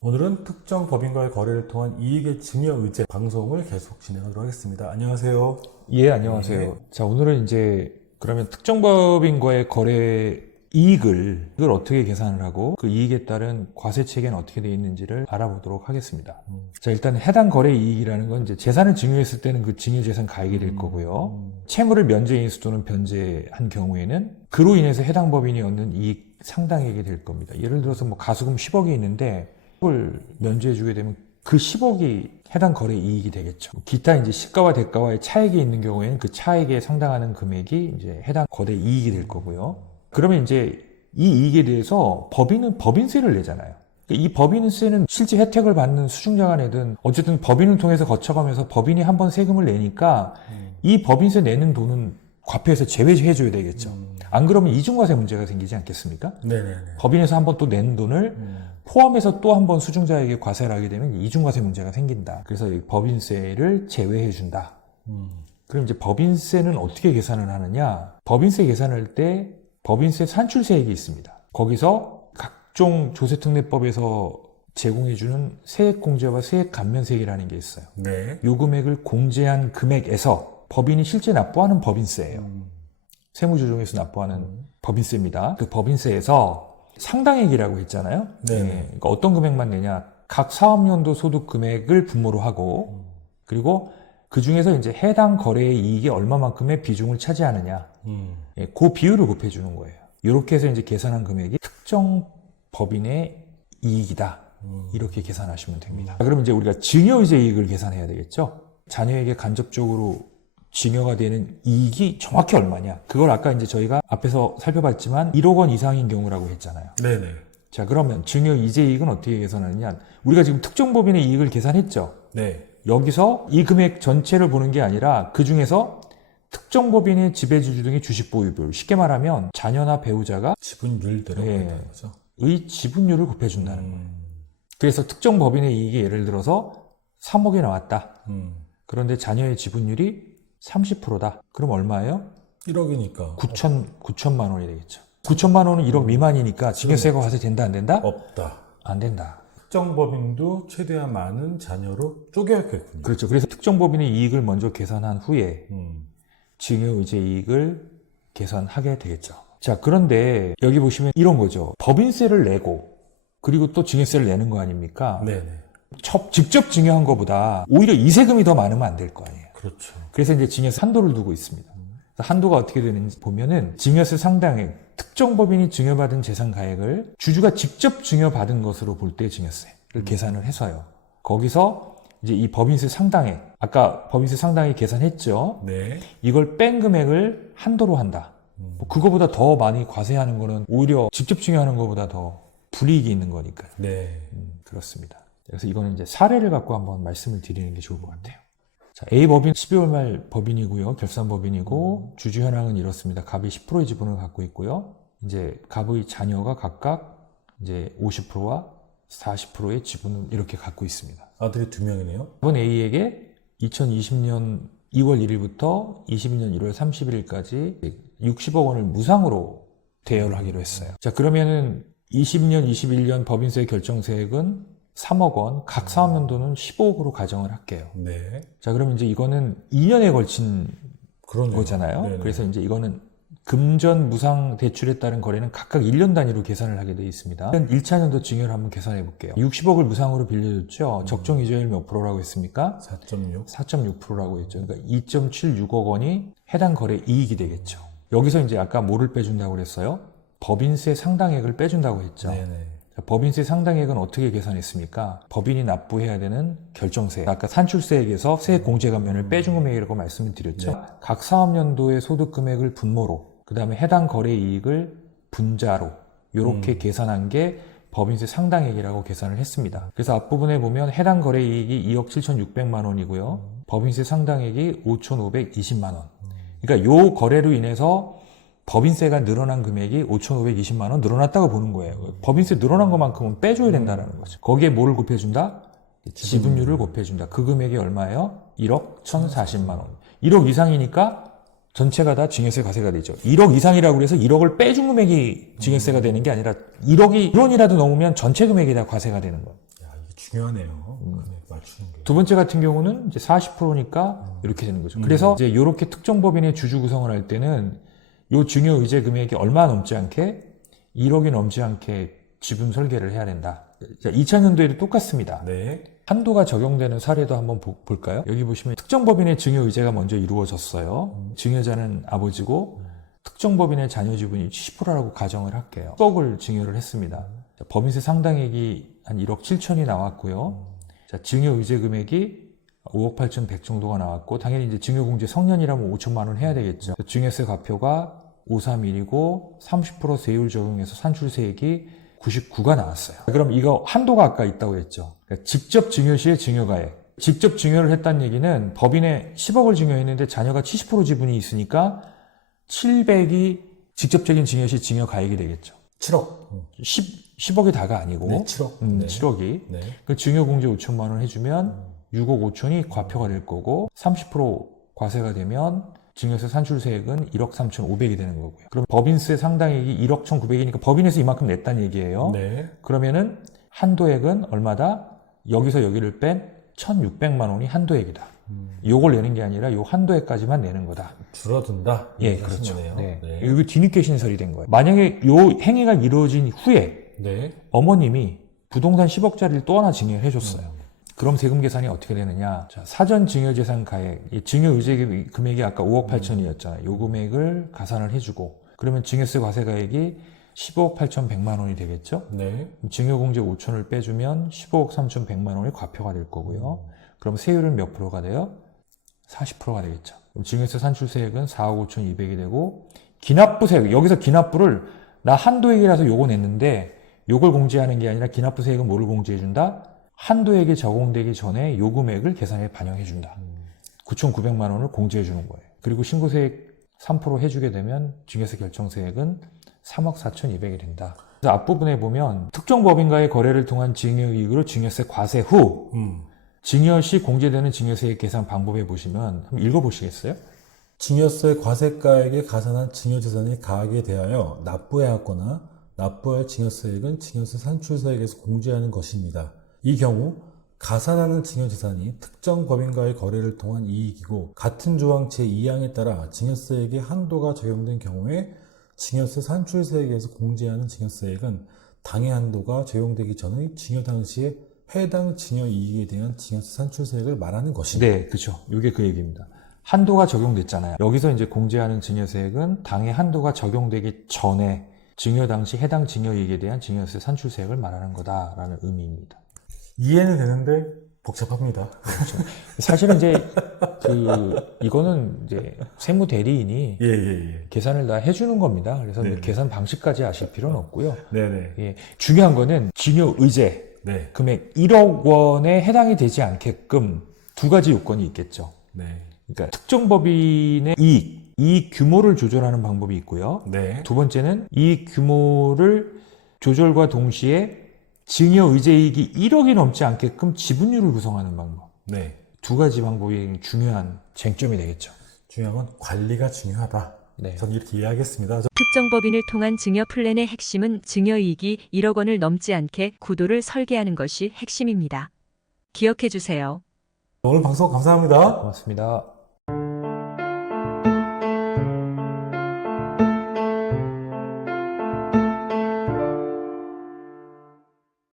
오늘은 특정 법인과의 거래를 통한 이익의 증여 의제 방송을 계속 진행하도록 하겠습니다. 안녕하세요. 예, 안녕하세요. 자, 오늘은 이제 그러면 특정 법인과의 거래 이익을 어떻게 계산을 하고 그 이익에 따른 과세 체계는 어떻게 되어 있는지를 알아보도록 하겠습니다. 자, 일단 해당 거래 이익이라는 건 이제 재산을 증여했을 때는 그 증여재산 가액이 될 거고요. 채무를 면제인수 또는 변제한 경우에는 그로 인해서 해당 법인이 얻는 이익 상당액이 될 겁니다. 예를 들어서 뭐 가수금 10억이 있는데 을 면제해주게 되면 그 10억이 해당 거래 이익이 되겠죠. 기타 이제 시가와 대가와의 차액이 있는 경우에는 그 차액에 상당하는 금액이 이제 해당 거래 이익이 될 거고요. 그러면 이제 이 이익에 대해서 법인은 법인세를 내잖아요. 이 법인세는 실제 혜택을 받는 수중자가 내든 어쨌든 법인을 통해서 거쳐가면서 법인이 한번 세금을 내니까 이 법인세 내는 돈은 과표에서 제외해줘야 되겠죠. 안 그러면 이중과세 문제가 생기지 않겠습니까? 네네네. 법인에서 한번 또 낸 돈을 포함해서 또 한 번 수중자에게 과세를 하게 되면 이중과세 문제가 생긴다. 그래서 이 법인세를 제외해준다. 그럼 이제 법인세는 어떻게 계산을 하느냐? 법인세 계산할 때 법인세 산출세액이 있습니다. 거기서 각종 조세특례법에서 제공해주는 세액공제와 세액감면세액이라는 게 있어요. 네. 요 금액을 공제한 금액에서 법인이 실제 납부하는 법인세예요. 세무조정에서 납부하는 법인세입니다. 그 법인세에서 상당액이라고 했잖아요. 네. 그러니까 어떤 금액만 내냐? 각 사업연도 소득 금액을 분모로 하고 그리고 그 중에서 이제 해당 거래의 이익이 얼마만큼의 비중을 차지하느냐, 그 비율을 곱해주는 거예요. 이렇게 해서 이제 계산한 금액이 특정 법인의 이익이다. 이렇게 계산하시면 됩니다. 그럼 이제 우리가 증여의제 이익을 계산해야 되겠죠. 자녀에게 간접적으로 증여가 되는 이익이 정확히 얼마냐? 그걸 아까 이제 저희가 앞에서 살펴봤지만 1억 원 이상인 경우라고 했잖아요. 네네. 자, 그러면 증여이제 이익은 어떻게 계산하느냐? 우리가 지금 특정 법인의 이익을 계산했죠. 네. 여기서 이 금액 전체를 보는 게 아니라 그 중에서 특정 법인의 지배주주 등의 주식 보유율, 쉽게 말하면 자녀나 배우자가 지분율대로 보인다는 거죠. 의 지분율을 곱해준다는 거예요. 그래서 특정 법인의 이익이 예를 들어서 3억이 나왔다. 그런데 자녀의 지분율이 30%다. 그럼 얼마예요? 1억이니까 9천만 원이 되겠죠. 9천만 원은 1억 미만이니까 증여세가 과세 된다 안 된다? 없다. 안 된다. 특정 법인도 최대한 많은 자녀로 쪼개야겠군요. 그렇죠. 그래서 특정 법인의 이익을 먼저 계산한 후에 증여의제 이익을 계산하게 되겠죠. 자, 그런데 여기 보시면 이런 거죠. 법인세를 내고 그리고 또 증여세를 내는 거 아닙니까? 네네. 직접 증여한 것보다 오히려 이세금이 더 많으면 안 될 거 아니에요. 그렇죠. 그래서 이제 증여세 한도를 두고 있습니다. 한도가 어떻게 되는지 보면은 증여세 상당액, 특정 법인이 증여받은 재산 가액을 주주가 직접 증여받은 것으로 볼 때 증여세를 계산을 해서요. 거기서 이제 이 법인세 상당액, 아까 법인세 상당액 계산했죠. 네. 이걸 뺀 금액을 한도로 한다. 그거보다 더 많이 과세하는 거는 오히려 직접 증여하는 것보다 더 불이익이 있는 거니까요. 네. 그렇습니다. 그래서 이거는 이제 사례를 갖고 한번 말씀을 드리는 게 좋을 것 같아요. 자, A 법인 12월 말 법인이고요. 결산 법인이고 주주 현황은 이렇습니다. 갑이 10%의 지분을 갖고 있고요. 이제 갑의 자녀가 각각 이제 50%와 40%의 지분을 이렇게 갖고 있습니다. 아들이 2명이네요. 갑은 A에게 2020년 2월 1일부터 22년 1월 31일까지 60억 원을 무상으로 대여를 하기로 했어요. 자, 그러면은 20년, 21년 법인세 결정세액은 3억 원, 각 사업연도는 15억으로 가정을 할게요. 네. 자, 그럼 이제 이거는 2년에 걸친 그러네요. 거잖아요. 네네. 그래서 이제 이거는 금전 무상 대출에 따른 거래는 각각 1년 단위로 계산을 하게 되어 있습니다. 1차년도 증여를 한번 계산해 볼게요. 60억을 무상으로 빌려줬죠. 적정 이자율 몇 프로라고 했습니까? 4.6. 4.6%라고 했죠. 그러니까 2.76억 원이 해당 거래 이익이 되겠죠. 여기서 이제 아까 뭐를 빼준다고 그랬어요? 법인세 상당액을 빼준다고 했죠. 네네. 법인세 상당액은 어떻게 계산했습니까? 법인이 납부해야 되는 결정세, 아까 산출세액에서 세액 공제 감면을 빼준 금액이라고 말씀을 드렸죠. 네. 각 사업연도의 소득 금액을 분모로, 그 다음에 해당 거래 이익을 분자로 이렇게 계산한 게 법인세 상당액이라고 계산을 했습니다. 그래서 앞부분에 보면 해당 거래 이익이 2억 7,600만 원이고요. 법인세 상당액이 5,520만 원. 그러니까 요 거래로 인해서 법인세가 늘어난 금액이 5,520만 원 늘어났다고 보는 거예요. 법인세 늘어난 것만큼은 빼줘야 된다는 거죠. 거기에 뭐를 곱해준다? 지분율을 곱해준다. 그 금액이 얼마예요? 1억 1,040만 원. 1억 이상이니까 전체가 다 증여세 과세가 되죠. 1억 이상이라고 그래서 1억을 빼준 금액이 증여세가 되는 게 아니라 1억이 1원이라도 넘으면 전체 금액이 다 과세가 되는 거예요. 야, 이게 중요하네요. 금액 맞추는 게. 두 번째 같은 경우는 이제 40%니까 이렇게 되는 거죠. 그래서 이제 이렇게 특정법인의 주주 구성을 할 때는 요 증여 의제 금액이 얼마 넘지 않게 1억이 넘지 않게 지분 설계를 해야 된다. 2000년도에도 똑같습니다. 네. 한도가 적용되는 사례도 한번 볼까요? 여기 보시면 특정법인의 증여 의제가 먼저 이루어졌어요. 증여자는 아버지고 특정법인의 자녀 지분이 70%라고 가정을 할게요. 10억을 증여를 했습니다. 자, 법인세 상당액이 한 1억 7천이 나왔고요. 자, 증여 의제 금액이 5억 8천 100 정도가 나왔고 당연히 이제 증여공제 성년이라면 5천만 원 해야 되겠죠. 증여세 과표가 531이고 30% 세율 적용해서 산출세액이 99가 나왔어요. 그럼 이거 한도가 아까 있다고 했죠. 그러니까 직접 증여 시에 증여가액. 직접 증여를 했다는 얘기는 법인에 10억을 증여했는데 자녀가 70% 지분이 있으니까 700이 직접적인 증여 시 증여가액이 되겠죠. 7억. 10억이 다가 아니고 네, 7억. 네. 7억이. 네. 그 증여공제 5천만 원 해주면 6억 5천이 과표가 될 거고 30% 과세가 되면 증여세 산출세액은 1억 3,500이 되는 거고요. 그럼 법인세 상당액이 1억 1,900이니까 법인에서 이만큼 냈다는 얘기예요. 네. 그러면은 한도액은 얼마다? 여기서 여기를 뺀 1,600만 원이 한도액이다. 요걸 내는 게 아니라 요 한도액까지만 내는 거다. 줄어든다. 예, 그렇죠. 거네요. 네. 네. 이거 뒤늦게 신설이 된 거예요. 만약에 요 행위가 이루어진 후에 네. 어머님이 부동산 10억짜리를 또 하나 증여를 해줬어요. 그럼 세금 계산이 어떻게 되느냐? 자, 사전 증여재산 가액, 이 증여 의제 금액이 아까 5억 8천이었잖아요. 요 금액을 가산을 해주고, 그러면 증여세 과세가액이 15억 8,100만 원이 되겠죠? 네. 증여공제 5천을 빼주면 15억 3,100만 원이 과표가 될 거고요. 그럼 세율은 몇 프로가 돼요? 40%가 되겠죠. 그럼 증여세 산출세액은 4억 5,200이 되고, 기납부세액, 여기서 기납부를 나 한도액이라서 요거 냈는데, 요걸 공제하는 게 아니라 기납부세액은 뭐를 공제해준다? 한도액이 적용되기 전에 요 금액을 계산에 반영해준다. 9,900만 원을 공제해주는 거예요. 그리고 신고세액 3% 해주게 되면 증여세 결정세액은 3억 4,200이 된다. 그래서 앞부분에 보면 특정법인과의 거래를 통한 증여이익으로 증여세 과세 후 증여 시 공제되는 증여세액 계산 방법에 보시면 한번 읽어보시겠어요? 증여세 과세가액에 가산한 증여재산이 가하게 대하여 납부해왔거나 납부할 증여세액은 증여세 산출세액에서 공제하는 것입니다. 이 경우 가산하는 증여재산이 특정 법인과의 거래를 통한 이익이고 같은 조항 제2항에 따라 증여세액의 한도가 적용된 경우에 증여세 산출세액에서 공제하는 증여세액은 당해 한도가 적용되기 전의 증여 당시에 해당 증여이익에 대한 증여세 산출세액을 말하는 것입니다. 네, 그렇죠. 이게 그 얘기입니다. 한도가 적용됐잖아요. 여기서 이제 공제하는 증여세액은 당해 한도가 적용되기 전에 증여 당시 해당 증여이익에 대한 증여세 산출세액을 말하는 거다라는 의미입니다. 이해는 되는데 복잡합니다. 그렇죠. 사실은 이제 이거는 이제 세무 대리인이 예. 계산을 다 해주는 겁니다. 그래서 네. 계산 방식까지 아실 필요는 없고요. 네네. 예, 중요한 거는 증여 의제 네. 금액 1억 원에 해당이 되지 않게끔 두 가지 요건이 있겠죠. 네. 그러니까 특정 법인의 이익 규모를 조절하는 방법이 있고요. 네. 두 번째는 이익 규모를 조절과 동시에 증여 의제이익이 1억이 넘지 않게끔 지분율을 구성하는 방법. 네. 두 가지 방법이 중요한 쟁점이 되겠죠. 중요한 건 관리가 중요하다. 네. 저는 이렇게 이해하겠습니다. 특정법인을 통한 증여 플랜의 핵심은 증여이익이 1억 원을 넘지 않게 구도를 설계하는 것이 핵심입니다. 기억해 주세요. 오늘 방송 감사합니다. 고맙습니다.